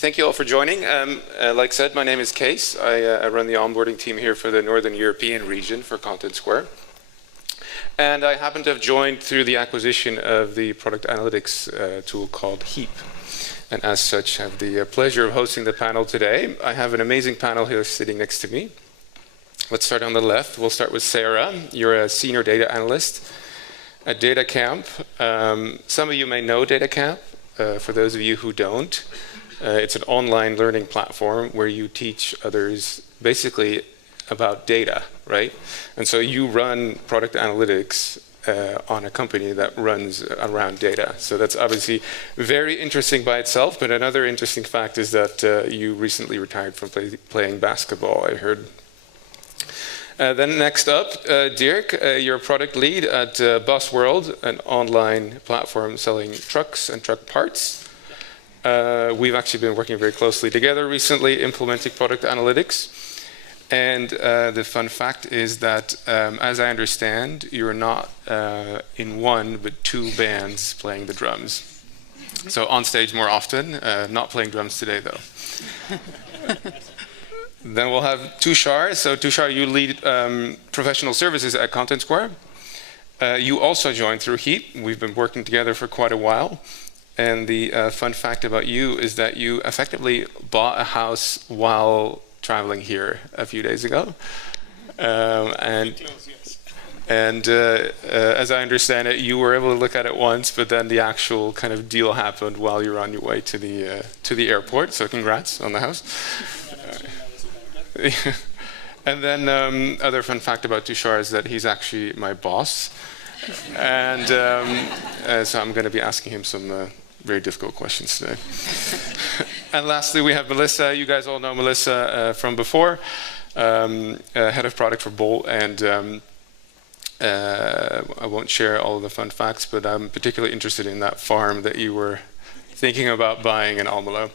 Thank you all for joining. Like said, my name is Case. I run the onboarding team here for the Northern European region for Contentsquare. And I happen to have joined through the acquisition of the product analytics tool called Heap. And as such, have the pleasure of hosting the panel today. I have an amazing panel here sitting next to me. Let's start on the left. We'll start with Sarah. You're a senior data analyst at DataCamp. Some of you may know DataCamp. For those of you who don't, it's an online learning platform where you teach others basically about data, right? And so you run product analytics on a company that runs around data. So that's obviously very interesting by itself, but another interesting fact is that you recently retired from playing basketball, I heard. Then next up, Dirk, you're a product lead at Busworld, an online platform selling trucks and truck parts. We've actually been working very closely together recently, implementing product analytics. And the fun fact is that, as I understand, you're not in one, but two bands playing the drums. So on stage more often, not playing drums today, though. Then we'll have Tushar. So Tushar, you lead professional services at Contentsquare. You also joined through Heap. We've been working together for quite a while. And the fun fact about you is that you effectively bought a house while traveling here a few days ago. And as I understand it, you were able to look at it once, but then the actual kind of deal happened while you were on your way to the airport. So congrats on the house. And then other fun fact about Tushar is that he's actually my boss. And so I'm going to be asking him some very difficult questions today. And lastly, we have Melissa. You guys all know Melissa from before, head of product for Bol. And I won't share all of the fun facts, but I'm particularly interested in that farm that you were thinking about buying in Almelo.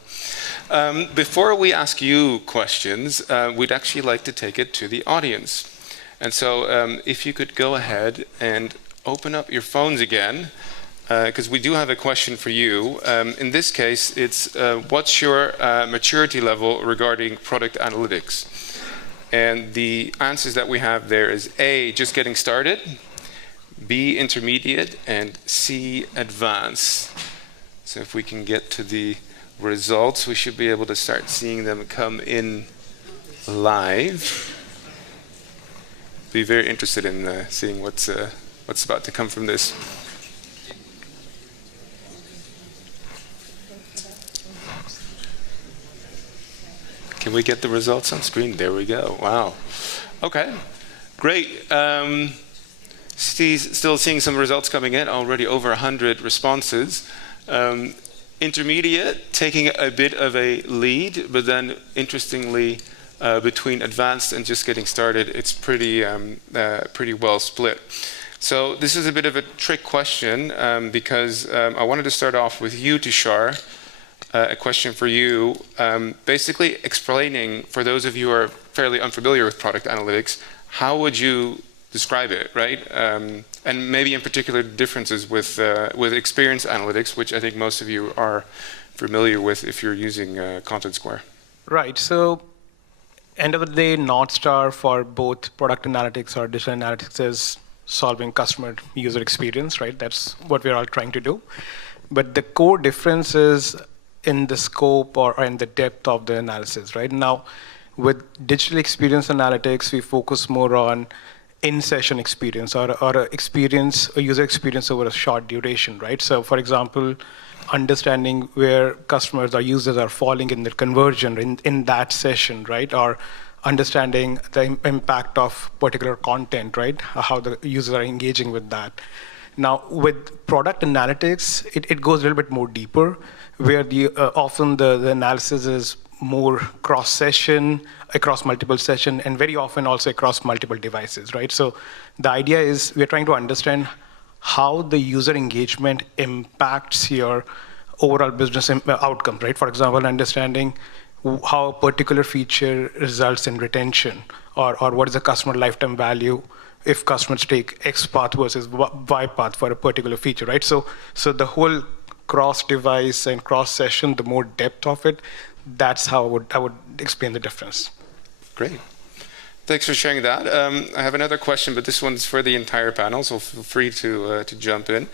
Before we ask you questions, we'd actually like to take it to the audience. And so if you could go ahead and open up your phones again, because we do have a question for you. In this case, it's what's your maturity level regarding product analytics? And the answers that we have there is A, just getting started, B, intermediate, and C, advanced. So if we can get to the results, we should be able to start seeing them come in live. Be very interested in seeing what's about to come from this. Can we get the results on screen? There we go. Wow. Okay, great. Still seeing some results coming in, already over 100 responses. Intermediate, taking a bit of a lead, but then interestingly, between advanced and just getting started, it's pretty well split. So this is a bit of a trick question because I wanted to start off with you, Tushar. A question for you, basically explaining, for those of you who are fairly unfamiliar with product analytics, how would you describe it, right? And maybe in particular differences with experience analytics, which I think most of you are familiar with if you're using Contentsquare. Right, so end of the day, North Star for both product analytics or digital analytics is solving customer user experience, right? That's what we're all trying to do. But the core difference is in the scope or in the depth of the analysis, right? Now, with digital experience analytics, we focus more on in-session experience or a user experience over a short duration, right? So, for example, understanding where customers or users are falling in the conversion in that session, right? Or understanding the impact of particular content, right? How the users are engaging with that. Now, with product analytics, it goes a little bit more deeper, where often the analysis is more cross-session, across multiple sessions, and very often also across multiple devices, right? So the idea is we're trying to understand how the user engagement impacts your overall business outcome, right? For example, understanding how a particular feature results in retention, or what is the customer lifetime value if customers take X path versus Y path for a particular feature, right? So the whole cross-device and cross-session, the more depth of it, that's how I would explain the difference. Great. Thanks for sharing that. I have another question, but this one's for the entire panel, so feel free to jump in.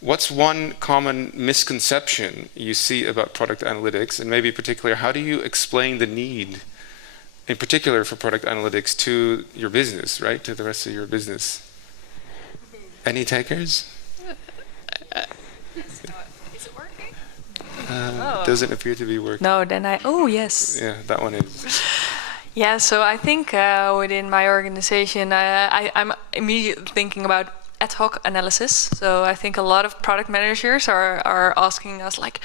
What's one common misconception you see about product analytics, and maybe in particular, how do you explain the need, in particular for product analytics, to your business, right, to the rest of your business? Any takers? Is it working? Doesn't appear to be working. No, then oh, yes. Yeah, that one is. Yeah, so I think within my organization, I'm immediately thinking about ad hoc analysis. So I think a lot of product managers are asking us like,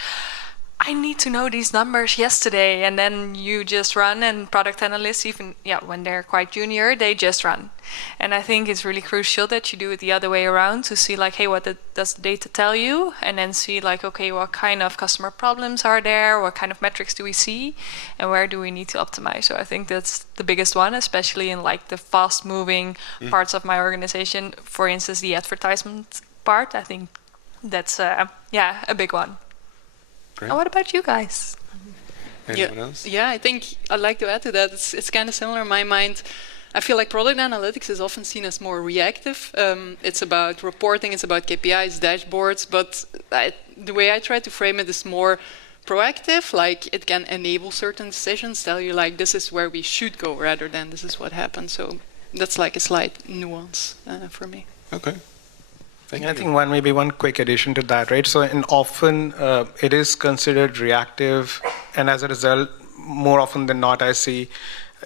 I need to know these numbers yesterday, and then you just run, and product analysts, even when they're quite junior, they just run. And I think it's really crucial that you do it the other way around to see like, hey, what does the data tell you? And then see like, okay, what kind of customer problems are there? What kind of metrics do we see? And where do we need to optimize? So I think that's the biggest one, especially in like the fast moving parts of my organization. For instance, the advertisement part, I think that's a big one. Great. And what about you guys? Anyone else? Yeah, I think I'd like to add to that. It's kind of similar in my mind. I feel like product analytics is often seen as more reactive. It's about reporting, it's about KPIs, dashboards, but the way I try to frame it is more proactive, like it can enable certain decisions, tell you like this is where we should go rather than this is what happened. So that's like a slight nuance for me. Okay. Thank you. I think maybe one quick addition to that, right? So often it is considered reactive, and as a result, more often than not, I see,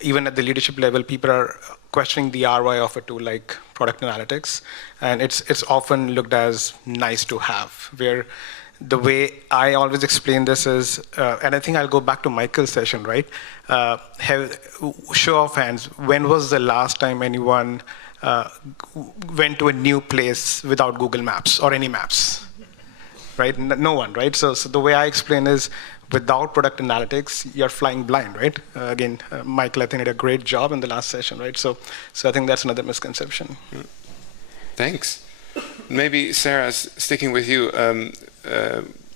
even at the leadership level, people are questioning the ROI of a tool like product analytics, and it's often looked as nice to have, where the way I always explain this is, and I think I'll go back to Michael's session, right? Show of hands, when was the last time anyone went to a new place without Google Maps or any maps, right? No one, right? So the way I explain is, without product analytics, you're flying blind, right? Again, Michael, I think, did a great job in the last session, right? So I think that's another misconception. Thanks. Maybe, Sarah, sticking with you,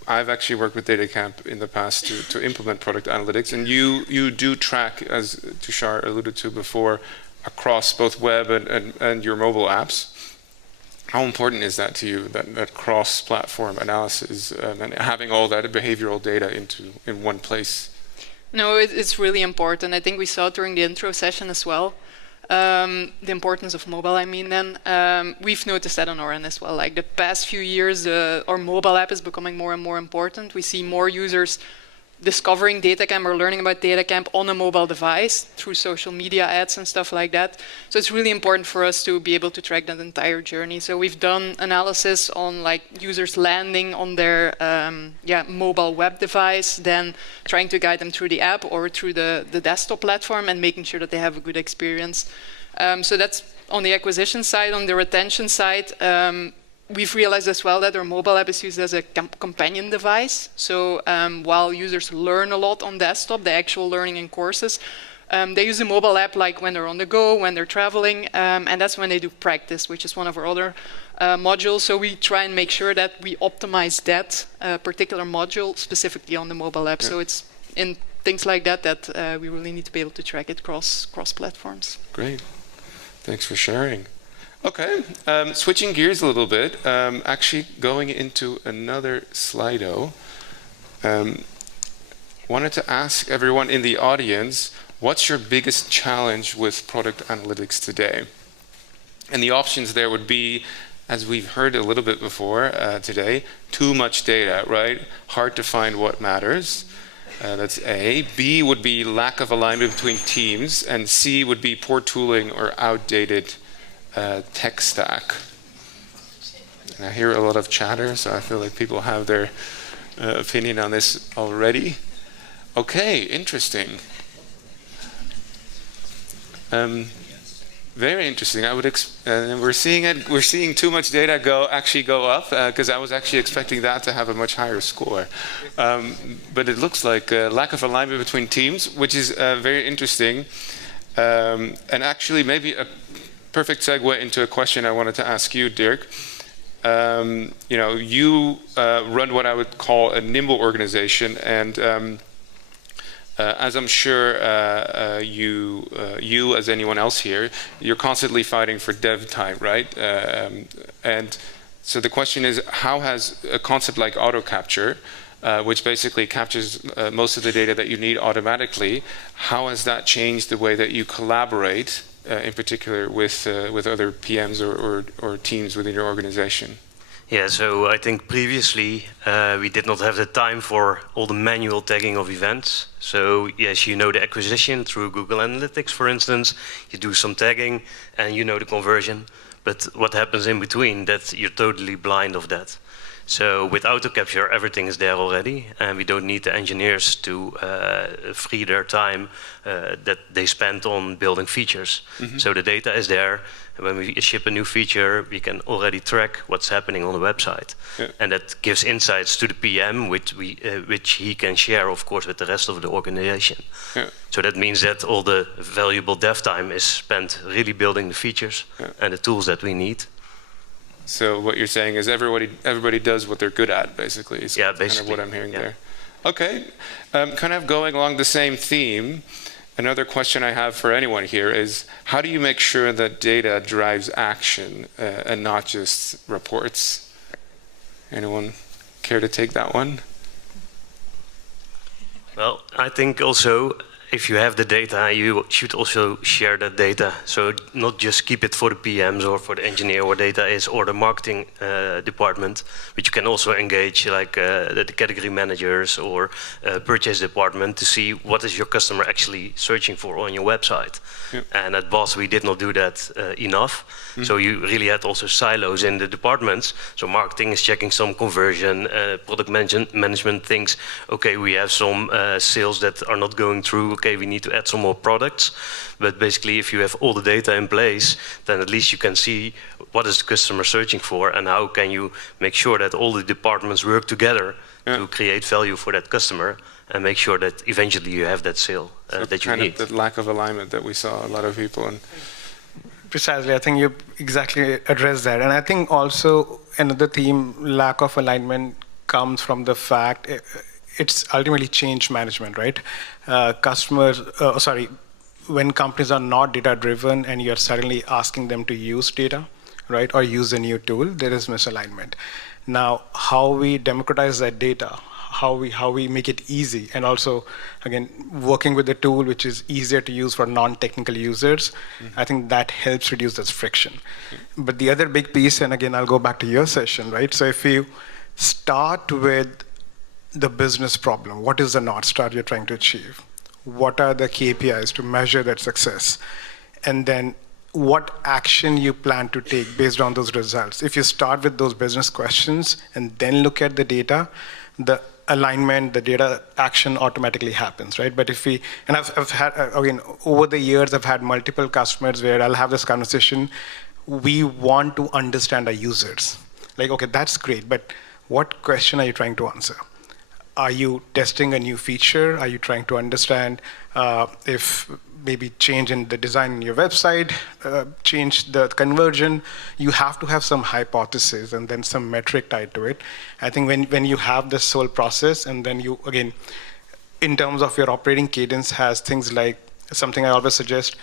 I've actually worked with DataCamp in the past to implement product analytics, and you do track, as Tushar alluded to before, across both web and your mobile apps. How important is that to you, that cross-platform analysis and having all that behavioral data in one place? No, it's really important. I think we saw during the intro session as well, the importance of mobile. I mean, then we've noticed that on our end as well. Like the past few years, our mobile app is becoming more and more important. We see more users discovering DataCamp or learning about DataCamp on a mobile device through social media ads and stuff like that. So it's really important for us to be able to track that entire journey. So we've done analysis on like users landing on their mobile web device, then trying to guide them through the app or through the desktop platform and making sure that they have a good experience. So that's on the acquisition side. On the retention side, we've realized as well that our mobile app is used as a companion device. So while users learn a lot on desktop, the actual learning in courses, they use the mobile app like when they're on the go, when they're traveling, and that's when they do practice, which is one of our other modules. So we try and make sure that we optimize that particular module specifically on the mobile app. Yeah. So it's in things like that we really need to be able to track it cross platforms. Great. Thanks for sharing. Okay, switching gears a little bit, actually going into another Slido. Wanted to ask everyone in the audience, what's your biggest challenge with product analytics today? And the options there would be, as we've heard a little bit before today, too much data, right? Hard to find what matters. That's A. B would be lack of alignment between teams, and C would be poor tooling or outdated tech stack. And I hear a lot of chatter, so I feel like people have their opinion on this already. Okay, interesting. Very interesting. I would we're seeing it. We're seeing too much data go up because I was actually expecting that to have a much higher score. But it looks like lack of alignment between teams, which is very interesting, and actually maybe a perfect segue into a question I wanted to ask you, Dirk. you run what I would call a nimble organization, and as I'm sure you, as anyone else here, you're constantly fighting for dev time, right? And so the question is, how has a concept like Autocapture, which basically captures most of the data that you need automatically, how has that changed the way that you collaborate, in particular with other PMs or teams within your organization? Yeah, so I think previously we did not have the time for all the manual tagging of events. So yes, you know the acquisition through Google Analytics, for instance. You do some tagging and you know the conversion. But what happens in between, that you're totally blind of that. So with Autocapture, everything is there already, and we don't need the engineers to free their time that they spend on building features. Mm-hmm. So the data is there. When we ship a new feature, we can already track what's happening on the website. Yeah. And that gives insights to the PM, which he can share, of course, with the rest of the organization. Yeah. So that means that all the valuable dev time is spent really building the features and the tools that we need. So what you're saying is everybody does what they're good at, basically. Is basically. Kind of what I'm hearing there. Okay, kind of going along the same theme, another question I have for anyone here is, how do you make sure that data drives action and not just reports? Anyone care to take that one? Well, I think also, if you have the data, you should also share that data. So not just keep it for the PMs or for the engineer where data is, or the marketing department, but you can also engage like the category managers or purchase department to see what is your customer actually searching for on your website. Yep. And at BOSS, we did not do that enough. Mm-hmm. So you really had also silos in the departments. So marketing is checking some conversion, product management thinks, okay, we have some sales that are not going through, okay, we need to add some more products. But basically, if you have all the data in place, then at least you can see what is the customer searching for and how can you make sure that all the departments work together to create value for that customer and make sure that eventually you have that sale so that you need. Kind of the lack of alignment that we saw a lot of people in. Precisely, I think you exactly addressed that. And I think also another theme, lack of alignment, comes from the fact it's ultimately change management, right? When companies are not data-driven and you're suddenly asking them to use data, right, or use a new tool, there is misalignment. Now, how we democratize that data, how we make it easy, and also, again, working with a tool which is easier to use for non-technical users, I think that helps reduce this friction. But the other big piece, and again, I'll go back to your session, right? So if you start with the business problem, what is the North Star you're trying to achieve? What are the KPIs to measure that success? And then what action you plan to take based on those results. If you start with those business questions and then look at the data, the alignment, the data action automatically happens, right? But if I've had, again, over the years, I've had multiple customers where I'll have this conversation. We want to understand our users. Like, okay, that's great, but what question are you trying to answer? Are you testing a new feature? Are you trying to understand if maybe change in the design in your website, change the conversion? You have to have some hypothesis and then some metric tied to it. I think when you have this whole process, and then you, again, in terms of your operating cadence, has things like, something I always suggest,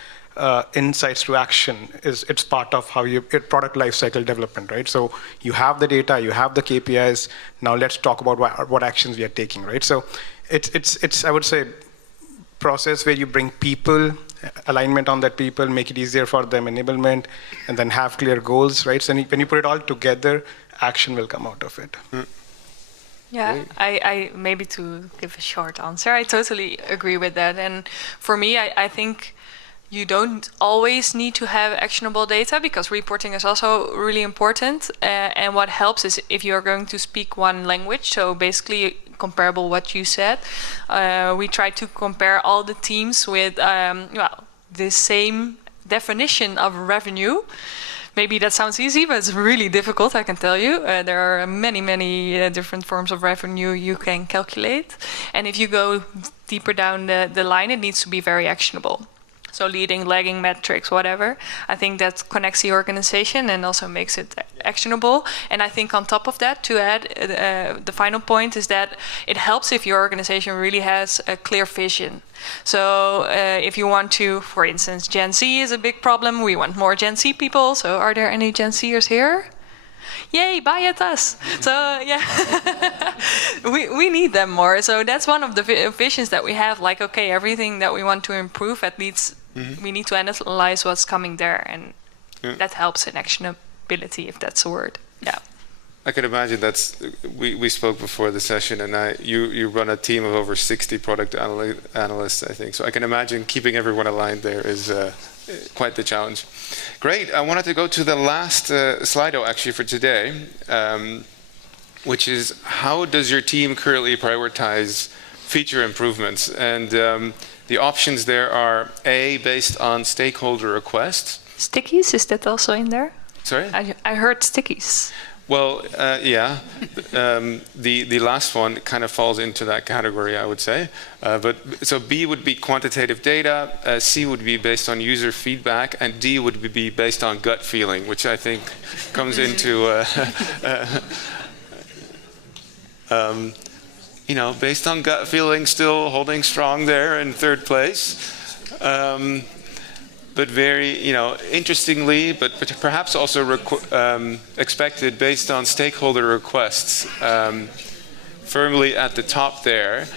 insights to action it's part of how you product lifecycle development, right? So you have the data, you have the KPIs. Now let's talk about what actions we are taking, right? So it's I would say process where you bring people, alignment on that people, make it easier for them, enablement, and then have clear goals, right? So when you put it all together, action will come out of it. Yeah, I maybe to give a short answer, I totally agree with that. And for me, I think you don't always need to have actionable data, because reporting is also really important. And what helps is if you are going to speak one language, so basically comparable what you said. We try to compare all the teams with the same definition of revenue. Maybe that sounds easy, but it's really difficult, I can tell you. There are many different forms of revenue you can calculate. And if you go deeper down the line, it needs to be very actionable. So leading, lagging metrics, whatever. I think that connects the organization and also makes it actionable. And I think on top of that, to add, the final point is that it helps if your organization really has a clear vision. So if you want to, for instance, Gen Z is a big problem. We want more Gen Z people. So are there any Gen Zers here? Yay, buy at us. So yeah, we need them more. So that's one of the visions that we have. Like, okay, everything that we want to improve, at least we need to analyze what's coming there, and that helps in actionability, if that's a word. Yeah. I can imagine we spoke before the session, and you run a team of over 60 product analysts, I think. So I can imagine keeping everyone aligned there is quite the challenge. Great. I wanted to go to the last Slido actually for today, which is how does your team currently prioritize feature improvements? And the options there are A, based on stakeholder requests. Stickies, is that also in there? Sorry? I heard stickies. Well, yeah, the last one kind of falls into that category, I would say. But so B would be quantitative data, C would be based on user feedback, and D would be based on gut feeling, which I think comes into, based on gut feeling, still holding strong there in third place. But very, interestingly, but perhaps also expected based on stakeholder requests, firmly at the top there,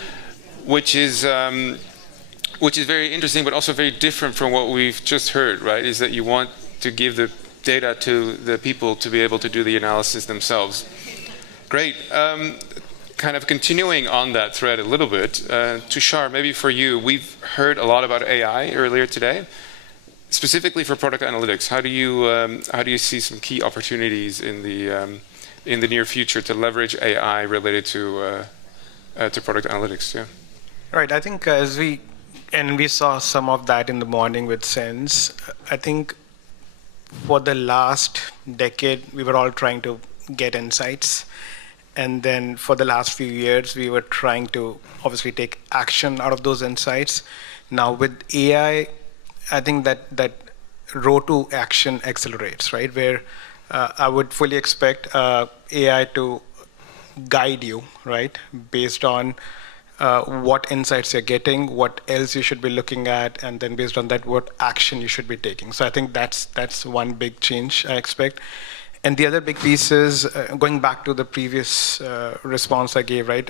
which is very interesting, but also very different from what we've just heard, right? Is that you want to give the data to the people to be able to do the analysis themselves. Great. Kind of continuing on that thread a little bit, Tushar, maybe for you, we've heard a lot about AI earlier today. Specifically for product analytics, how do you see some key opportunities in the near future to leverage AI related to product analytics? Yeah. Right. I think we saw some of that in the morning with Sense. I think for the last decade we were all trying to get insights, and then for the last few years we were trying to obviously take action out of those insights. Now with AI, I think that road to action accelerates, right? Where I would fully expect AI to guide you, right? Based on what insights you're getting, what else you should be looking at, and then based on that, what action you should be taking. So I think that's one big change I expect. And the other big piece is, going back to the previous response I gave, right?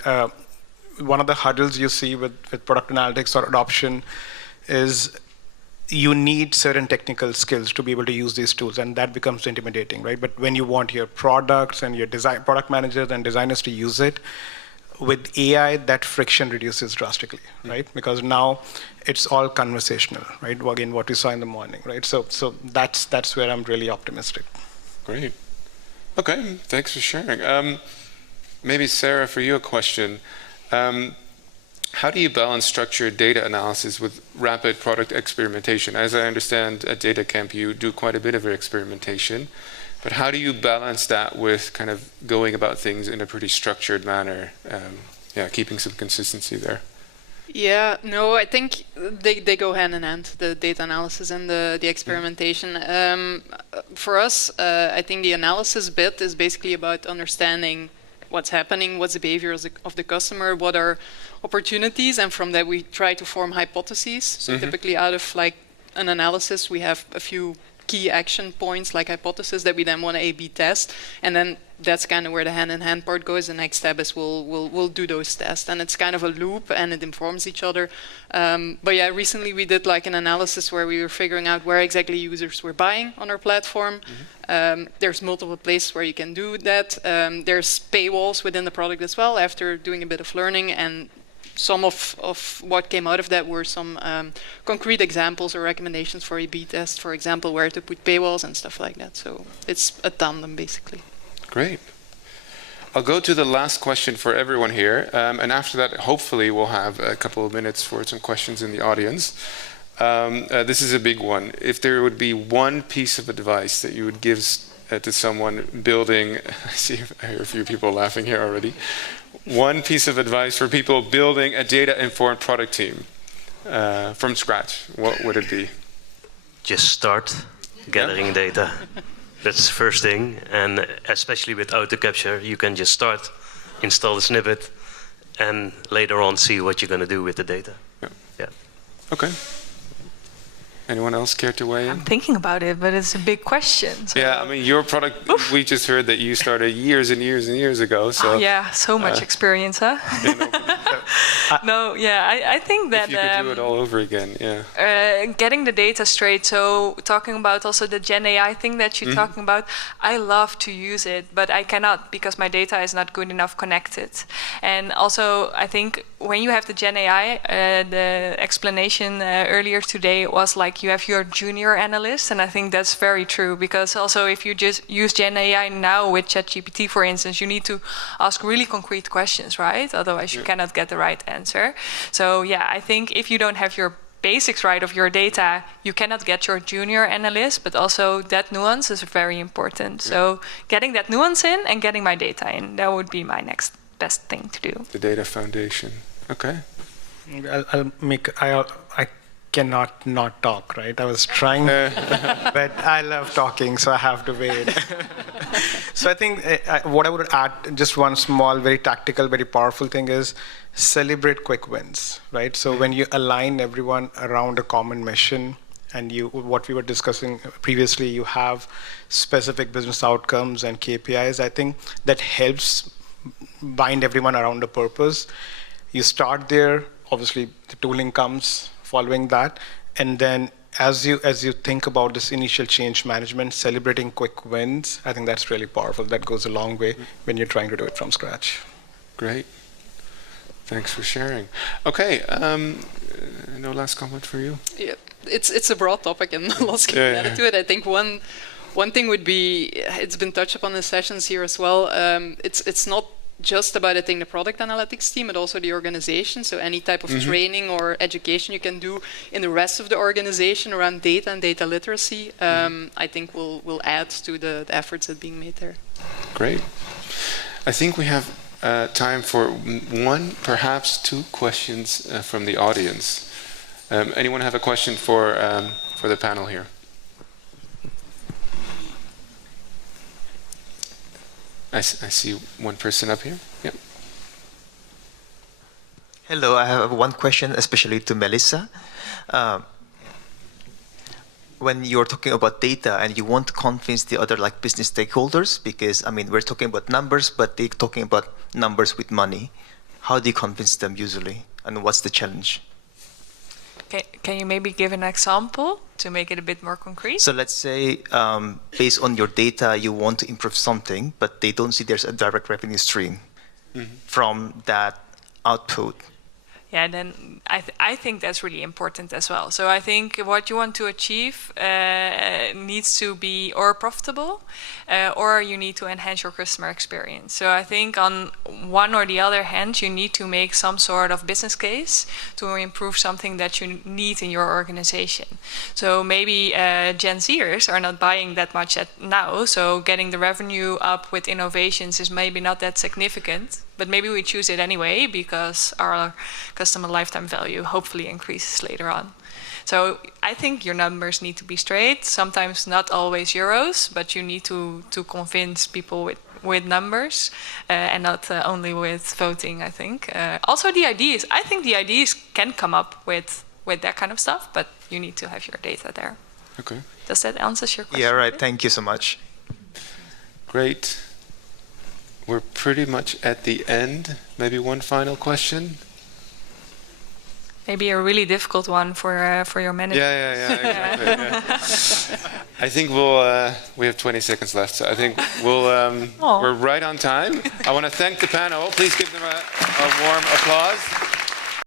One of the hurdles you see with product analytics or adoption is you need certain technical skills to be able to use these tools, and that becomes intimidating, right? But when you want your products and your product managers and designers to use it, with AI, that friction reduces drastically, right? Because now it's all conversational, right? Again, what we saw in the morning, right? So that's where I'm really optimistic. Great. Okay, thanks for sharing. Maybe Sarah, for you a question. How do you balance structured data analysis with rapid product experimentation? As I understand, at DataCamp, you do quite a bit of experimentation, but how do you balance that with kind of going about things in a pretty structured manner? Keeping some consistency there. Yeah, no, I think they go hand in hand, the data analysis and the experimentation. For us, I think the analysis bit is basically about understanding what's happening, what's the behavior of the customer, what are opportunities, and from that we try to form hypotheses. So typically out of like an analysis we have a few key action points like hypotheses that we then want to A/B test, and then that's kind of where the hand-in-hand part goes. The next step is we'll do those tests, and it's kind of a loop and it informs each other. But yeah, recently we did like an analysis where we were figuring out where exactly users were buying on our platform. There's multiple places where you can do that. There's paywalls within the product as well after doing a bit of learning, and some of what came out of that were some concrete examples or recommendations for A/B tests, for example, where to put paywalls and stuff like that. So it's a tandem, basically. Great. I'll go to the last question for everyone here, and after that, hopefully, we'll have a couple of minutes for some questions in the audience. This is a big one. If there would be one piece of advice that you would give to someone building, I hear a few people laughing here already. One piece of advice for people building a data-informed product team from scratch, what would it be? just start gathering data. That's the first thing, and especially with Autocapture, you can just start, install the snippet, and later on see what you're going to do with the data. Yeah. Okay. Anyone else care to weigh in? I'm thinking about it, but it's a big question. So. Yeah, I mean, your product, we just heard that you started years and years and years ago. So oh, yeah, so much experience, huh? No, yeah, I think that... If you could do it all over again, yeah. Getting the data straight, so talking about also the Gen AI thing that you're talking about, I love to use it, but I cannot because my data is not good enough connected. And also, I think when you have the Gen AI, the explanation earlier today was like you have your junior analyst, and I think that's very true because also if you just use Gen AI now with ChatGPT, for instance, you need to ask really concrete questions, right? Otherwise you cannot get the right answer. So yeah, I think if you don't have your basics right of your data, you cannot get your junior analyst, but also that nuance is very important. So getting that nuance in and getting my data in, that would be my next best thing to do. The data foundation. Okay. I cannot not talk, right? I was trying, but I love talking, so I have to wait. So I think what I would add, just one small, very tactical, very powerful thing is celebrate quick wins, right? So when you align everyone around a common mission, and what we were discussing previously, you have specific business outcomes and KPIs, I think that helps bind everyone around a purpose. You start there, obviously the tooling comes following that, and then as you think about this initial change management, celebrating quick wins, I think that's really powerful. That goes a long way when you're trying to do it from scratch. Great. Thanks for sharing. Okay, no last comment for you? Yeah, it's a broad topic and lots can be added to it. I think one thing would be, it's been touched upon in sessions here as well, it's not just about, I think, the product analytics team, but also the organization. So any type of training or education you can do in the rest of the organization around data and data literacy, I think will add to the efforts that are being made there. Great. I think we have time for one, perhaps two questions from the audience. Anyone have a question for the panel here? I see one person up here. Yep. Hello, I have one question, especially to Melissa. When you're talking about data and you want to convince the other business stakeholders, because I mean we're talking about numbers, but they're talking about numbers with money. How do you convince them usually, and what's the challenge? Can you maybe give an example to make it a bit more concrete? So let's say based on your data, you want to improve something, but they don't see there's a direct revenue stream from that output. Yeah, then I think that's really important as well. So I think what you want to achieve needs to be or profitable, or you need to enhance your customer experience. So I think on one or the other hand, you need to make some sort of business case to improve something that you need in your organization. So maybe Gen Zers are not buying that much now, so getting the revenue up with innovations is maybe not that significant. But maybe we choose it anyway because our customer lifetime value hopefully increases later on. So I think your numbers need to be straight. Sometimes not always euros, but you need to convince people with numbers and not only with voting, I think. Also the ideas. I think the ideas can come up with that kind of stuff, but you need to have your data there. Okay. Does that answer your question? Yeah, right. Thank you so much. Great. We're pretty much at the end. Maybe one final question? Maybe a really difficult one for your manager. Yeah, exactly. Yeah. I think we have 20 seconds left, so I think we're right on time. I want to thank the panel. Please give them a warm applause.